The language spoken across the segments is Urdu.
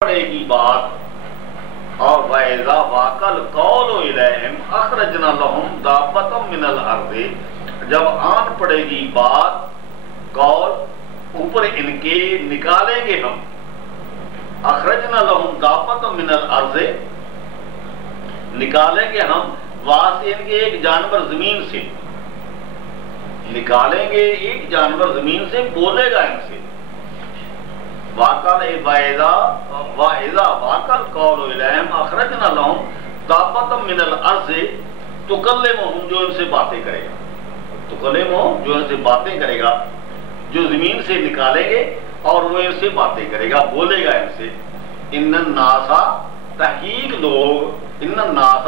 پڑے گی بات اور وَإِذَا وَاقَ الْقَوْلُ إِلَيْهِمْ أَخْرَجْنَا لَهُمْ دَابَّةً مِّنَ الْأَرْضِ، جب آن پڑے گی بات قول اوپر ان کے نکالیں گے ہم، أَخْرَجْنَا لَهُمْ دَابَّةً مِّنَ الْأَرْضِ، نکالیں گے ہم وہاں سے ان کے ایک جانور زمین سے، نکالیں گے ایک جانور زمین سے، بولے گا ان سے وَإِذَا وَاقَ الْقَوْلُ إِلَيْهِمْ أَخْرَجْنَا لَهُمْ دَابَّةً مِّنَ الْأَرْضِ تُكَلِّمُهُمْ، جو ان سے باتیں کرے گا، تُكَلِّمُهُمْ، جو ان سے باتیں کرے گا، جو زمین سے نکالیں گے اور وہ ان سے باتیں کرے گا، بولے گا ان سے۔ إِنَّ النَّاسَ، تحقیق لوگ، إِنَّ النَّاسَ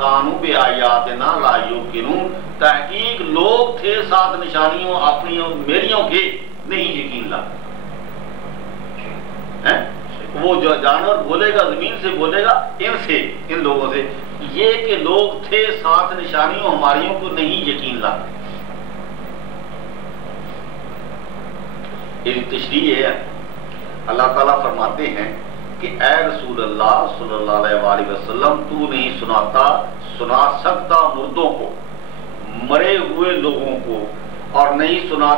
كَانُوا بِآيَاتِنَا لَا يُوقِنُونَ، تحقیق لوگ تھے سات نشانیوں اپنی میریوں کے نہیں یقین لاتے۔ وہ جو جانور بولے گا زمین سے بولے گا ان سے، ان لوگوں سے، یہ کہ لوگ تھے سات نشانیوں ہماریوں کو نہیں یقین لاتے۔ ان تشریح ہے، اللہ تعالیٰ فرماتے ہیں کہ اے رسول اللہ صلی اللہ علیہ وآلہ وسلم، تو نہیں سنا سکتا مردوں کو، مرے ہوئے لوگوں کو، اور نہیں سنا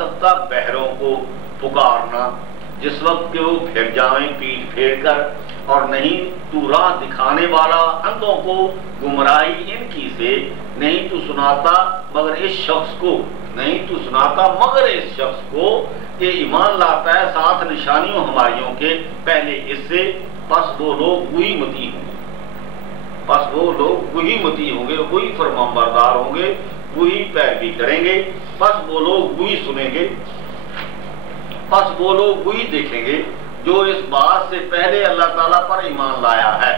سکتا بہروں کو پکارنا جس وقت کہ وہ پھر جائیں پیٹ پھیر کر، اور نہیں تو راہ دکھانے والا اندھوں کو گمراہی ان کی سے نہیں تو سناتا مگر اس شخص کو، نہیں تو سناتا مگر اس شخص کو کہ ایمان لاتا ہے سات نشانیوں ہماریوں کے پہلے اس سے، پس وہ لوگ وہی متی ہوں گے، پس وہ لوگ وہی متی ہوں گے، وہی فرمانبردار ہوں گے، وہی پیروی کریں گے، پس وہ لوگ وہی سنیں گے، پس وہ لوگ وہی دیکھیں گے جو اس بات سے پہلے اللہ تعالیٰ پر ایمان لایا ہے۔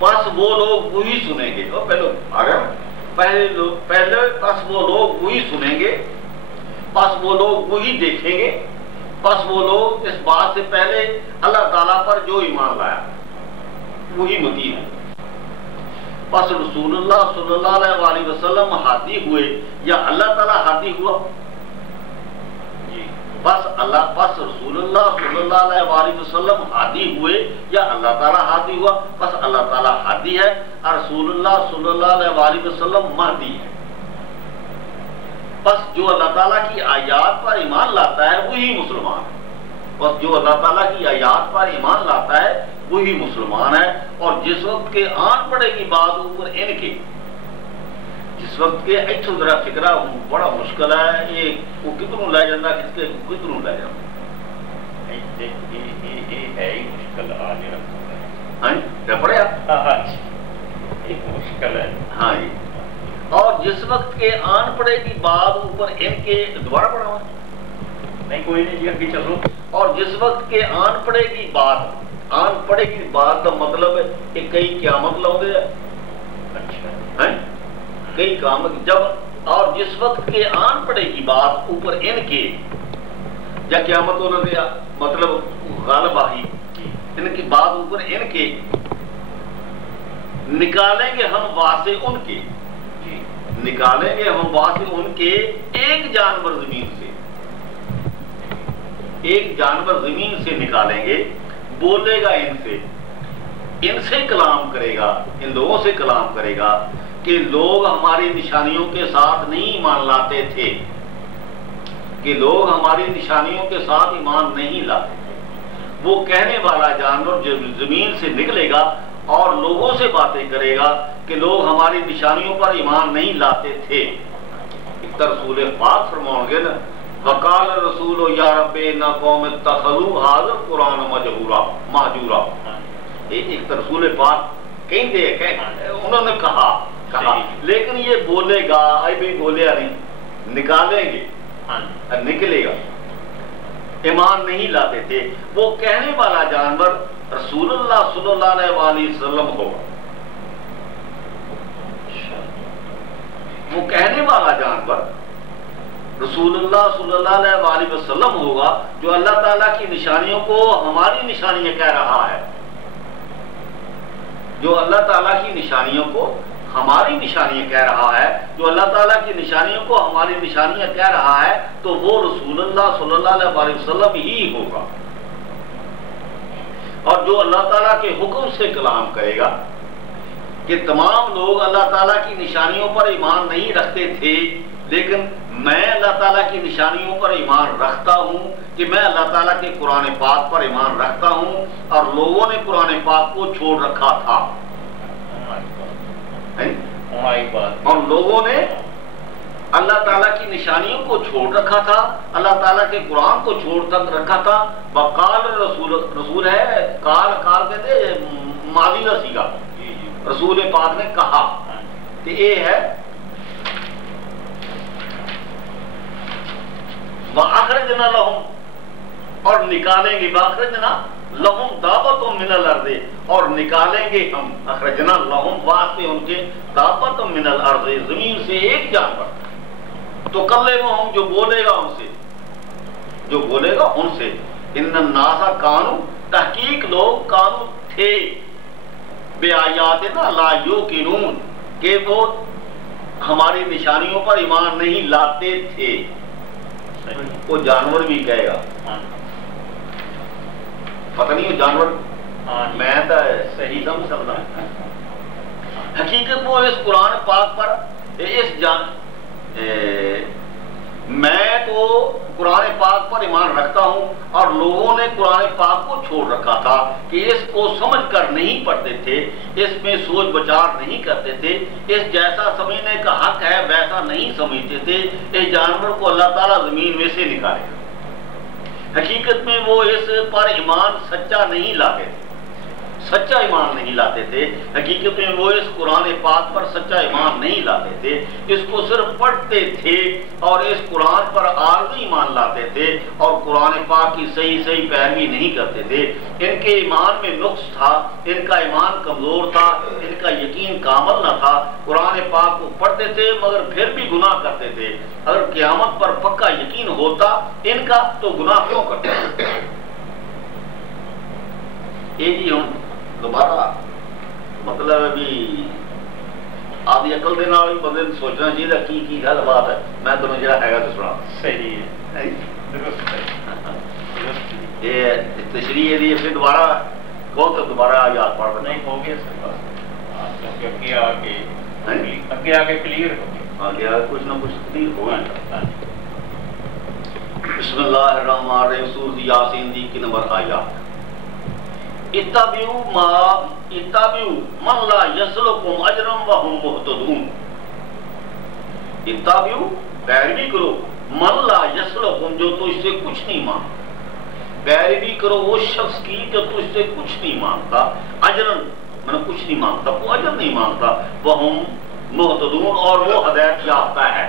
پس وہ لوگ وہی سنیں گے، پہلے پس وہ لوگ وہی سنیں گے، پس وہ لوگ وہی دیکھیں گے، پس وہ لوگ اس بات سے پہلے اللہ تعالیٰ پر جو ایمان لایا وہی متی ہیں۔ پس رسول اللہ صلی اللہ علیہ وآلہ وسلم ہادی ہوئے یا اللہ تعالیٰ ہادی ہوا؟ پس رسول اللہ صلی اللہ علیہ وآلہ وسلم ہادی ہوئے یا اللہ تعالیٰ ہادی ہوا؟ پس اللہ تعالیٰ ہادی ہے اور رسول اللہ صلی اللہ علیہ وآلہ وسلم مہدی ہے۔ پس جو اللہ تعالیٰ کی آیات پر ایمان لاتا ہے وہی مسلمان ہے، بس جو اللہ تعالیٰ کی آیات پر ایمان لاتا ہے وہی مسلمان ہے۔ اور جس وقت کے آن پڑے گی بات اوپر ان کے، جس وقت کے ایتھو ذرا فکرہ بڑا مشکل ہے، یہ وہ کتنوں لے جانا، کس کے کتنوں لے جانا ہے ہی مشکل آج پڑھیا مشکل ہے، ہاں جی۔ اور جس وقت کے آن پڑے گی بات اوپر ان کے، دوبارہ پڑھا ہوا نہیں کوئی نہیں جی، ابھی چلو۔ اور جس وقت کے آن پڑے گی بات، آن پڑے گی بات کا مطلب ہے کہ کئی قیامت لاؤ گے، اچھا کئی قیامت جب، اور جس وقت کے آن پڑے گی بات اوپر ان کے، یا قیامت انہوں نے مطلب غالب آئی، ان کی بات اوپر ان کے، نکالیں گے ہم واسے ان کے، نکالیں گے ہم واسے ان کے ایک جانور زمین سے، ایک جانور زمین سے نکالیں گے، بولے گا ان سے کلام کرے گا، ان لوگوں سے کلام کرے گا کہ لوگ ہماری نشانیوں کے ساتھ نہیں ایمان لاتے تھے، کہ لوگ ہماری نشانیوں کے ساتھ ایمان نہیں لاتے تھے۔ وہ کہنے والا جانور جو زمین سے نکلے گا اور لوگوں سے باتیں کرے گا کہ لوگ ہماری نشانیوں پر ایمان نہیں لاتے تھے۔ ایک رسول پاک فرماؤ گے نا، وقال الرسول یا رب ان قوم اتخذوا هذا القرآن مہجورا، ایک رسول پاک کہتے ہیں، انہوں نے کہا لیکن یہ بولے گا، ابھی بولیا نہیں، نکالیں گے، نکلے گا، ایمان نہیں لاتے تھے۔ وہ کہنے والا جانور رسول اللہ صلی اللہ علیہ وآلہ وسلم ہوگا، وہ کہنے والا جانور رسول اللہ صلی اللہ علیہ وآلہ وسلم ہوگا جو اللہ تعالیٰ کی نشانیوں کو ہماری نشانیاں کہہ رہا ہے، جو اللہ تعالیٰ کی نشانیوں کو ہماری نشانیاں کہہ رہا ہے، جو اللہ تعالیٰ کی نشانیوں کو ہماری نشانیاں کہہ رہا ہے، تو وہ رسول اللہ صلی اللہ علیہ وسلم ہی ہوگا۔ اور جو اللہ تعالیٰ کے حکم سے کلام کرے گا، کہ تمام لوگ اللہ تعالیٰ کی نشانیوں پر ایمان نہیں رکھتے تھے، لیکن میں اللہ تعالیٰ کی نشانیوں پر ایمان رکھتا ہوں، کہ میں اللہ تعالیٰ کے قرآن پاک پر ایمان رکھتا ہوں، اور لوگوں نے قرآن پاک کو چھوڑ رکھا تھا، اور لوگوں نے اللہ تعالیٰ کی نشانیوں کو چھوڑ رکھا تھا، اللہ تعالیٰ کے قرآن کو چھوڑ تک رکھا تھا۔ وقال رسول ہے، کال کہتے ماضی کا سیگا، رسول پاک نے کہا کہ یہ ہے وَأَخْرَجْنَا لَهُمْ، اور نکالیں گے، وَأَخْرَجْنَا لَهُمْ دَابَّةً مِّنَ الْأَرْضِ، اور نکالیں گے ہم، اخرجنا لہم واسطے ان کے، دابۃ من الارض، زمین سے ایک جانور، تو کلمہم جو بولے گا ان سے، جو بولے گا ان سے، ان الناس کانوا، تحقیق لوگ کانوا تھے، بے آیاتنا لا یوقنون، کہ وہ ہماری نشانیوں پر ایمان نہیں لاتے تھے۔ وہ جانور بھی کہے گا، پتہ نہیں وہ جانور، میں تو صحیح سمجھ سکتا، حقیقت وہ اس قرآن پاک پر میں تو قرآن پاک پر ایمان رکھتا ہوں، اور لوگوں نے قرآن پاک کو چھوڑ رکھا تھا، کہ اس کو سمجھ کر نہیں پڑھتے تھے، اس میں سوچ بچار نہیں کرتے تھے، اس جیسا سمجھنے کا حق ہے ویسا نہیں سمجھتے تھے، اس جانور کو اللہ تعالیٰ زمین میں سے نکالے گا۔ حقیقت میں وہ اس پر ایمان سچا نہیں لاتے تھے، سچا ایمان نہیں لاتے تھے، حقیقت میں وہ اس قرآن پاک پر سچا ایمان نہیں لاتے تھے، اس کو صرف پڑھتے تھے اور اس قرآن پر عارضی ایمان لاتے تھے، اور قرآن پاک کی صحیح پیروی نہیں کرتے تھے۔ ان کے ایمان میں نقص تھا، ان کا ایمان کمزور تھا، ان کا یقین کامل نہ تھا، قرآن پاک کو پڑھتے تھے مگر پھر بھی گناہ کرتے تھے۔ اگر قیامت پر پکا یقین ہوتا ان کا تو گناہ کیوں کرتے تھے؟ یہ جی ہم دوبارہ مطلب ابھی آدھی عقل دینا بھی بندے سوچنا چاہیے کی گل بات ہے، میں تمہیں جڑا ہے تو سنا صحیح ہے، یہ تشریح دی پھر دوبارہ کہو تو دوبارہ یاد پڑھ نہیں ہو گیا سر، کیونکہ آگے آگے کلیئر ہو گیا، آگے کچھ نہ کچھ کلیئر ہو گیا۔ بسم اللہ الرحمن الرحیم، سورۃ یاسین دی کی نمبر آیات، اتبعوا من لا یسلکم اجرا وهم مہتدون، اتبعوا پیروی کرو، من لا یسلکم جو تجھ سے کچھ نہیں مانگتا، پیروی کرو اس شخص کی جو تجھ سے کچھ نہیں مانگتا، اجرا میں کچھ نہیں مانگتا، وہ اجر نہیں مانگتا، وهم مہتدون اور وہ ہدایت یافتہ ہے۔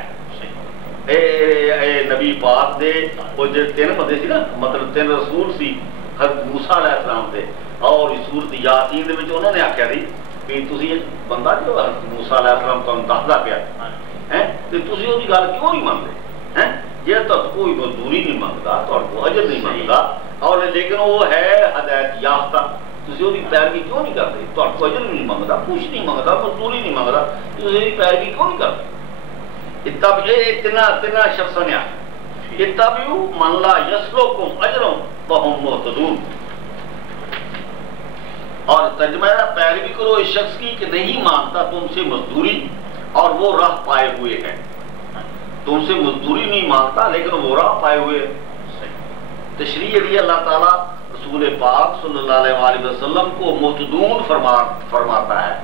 اے نبی پاک دے وہ جو تین بندے سی نا، مطلب تین رسول سی، حضرت موسیٰ علیہ السلام دے، اور سورۃ یاسین دے وچ انہوں نے آخیا سی کہ تسی ایک بندہ جو حضرت موسیٰ علیہ السلام تمہیں دسدا پیا ہے تے تسی وہ گل کیوں نہیں منتے ہیں؟ جے تو کوئی مزدوری نہیں منگتا، تو اجر نہیں منگتا، اور لیکن وہ ہے ہدایت یافتہ، تسی وہ پیروی کیوں نہیں کرتے؟ تو اجر نہیں منگتا، کچھ نہیں منگتا، مزدوری نہیں منگتا، تسی پیروی کیوں نہیں کرتے؟ اتنا شخص نے اتبعوا من لا یسلکم اجرا وهم مہتدون، اور ترجمہ پیروی کرو اس شخص کی کہ نہیں مانگتا تم سے مزدوری اور وہ راہ پائے ہوئے ہیں، تم سے مزدوری نہیں مانگتا لیکن وہ راہ پائے ہوئے ہیں۔ تشریح دی اللہ تعالیٰ رسول پاک صلی اللہ علیہ وسلم کو مہتدون فرماتا ہے،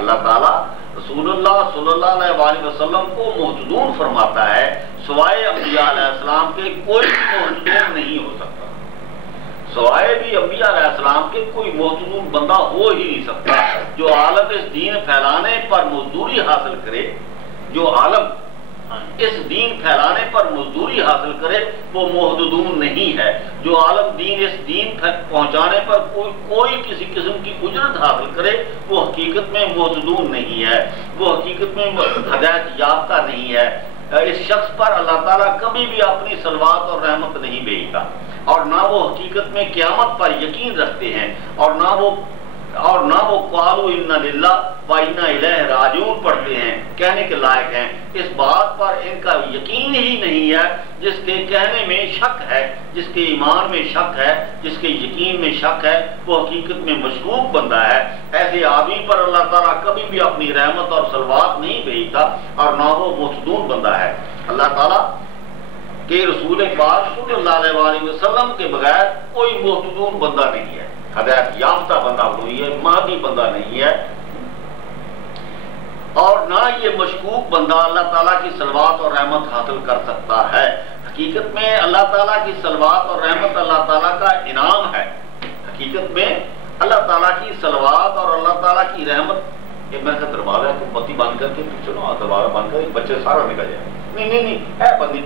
اللہ تعالیٰ رسول اللہ صلی اللہ علیہ وسلم کو مہتدون فرماتا ہے، سوائے انبیاء علیہ السلام کے کوئی مہتدون نہیں ہو سکتا، سوائے بھی انبیاء علیہ السلام کے کوئی مہتدون بندہ ہو ہی نہیں سکتا۔ جو عالم اس دین پھیلانے پر مزدوری حاصل کرے، جو عالم اس دین پھیلانے پر مزدوری حاصل کرے وہ مہتدون نہیں ہے۔ جو عالم دین اس دین پہنچانے پر کوئی کسی قسم کی اجرت حاصل کرے وہ حقیقت میں مہتدون نہیں ہے، وہ حقیقت میں ہدایت یافتہ نہیں ہے۔ اس شخص پر اللہ تعالیٰ کبھی بھی اپنی صلوات اور رحمت نہیں بھیجتا، اور نہ وہ حقیقت میں قیامت پر یقین رکھتے ہیں، اور نہ وہ اور نہ وہ قالوا انا للہ و انا الیہ راجعون پڑھتے ہیں، کہنے کے لائق ہیں۔ اس بات پر ان کا یقین ہی نہیں ہے، جس کے کہنے میں شک ہے، جس کے ایمان میں شک ہے، جس کے یقین میں شک ہے، وہ حقیقت میں مشکوک بندہ ہے۔ ایسے آدمی پر اللہ تعالیٰ کبھی بھی اپنی رحمت اور صلوات نہیں بھیجتا، اور نہ وہ محتدون بندہ ہے۔ اللہ تعالیٰ کہ رسول پاک صلی اللہ علیہ وآلہ وسلم کے بغیر کوئی محتدون بندہ نہیں ہے، ہدایت یافتہ بندہ ہوئی ہے، مہدی بندہ نہیں ہے، اور نہ یہ مشکوک بندہ اللہ تعالیٰ کی صلوات اور رحمت حاصل کر سکتا ہے۔ حقیقت میں اللہ تعالیٰ کی صلوات اور رحمت اللہ تعالیٰ کا انعام ہے۔ حقیقت میں اللہ تعالیٰ کی صلوات اور اللہ تعالیٰ کی رحمت، یہ میں کا دروازہ ہے، بتی بند کر کے پیچھے نہ دروازہ بند کر، بچے سارا نکل جائے، نہیں ہے بندی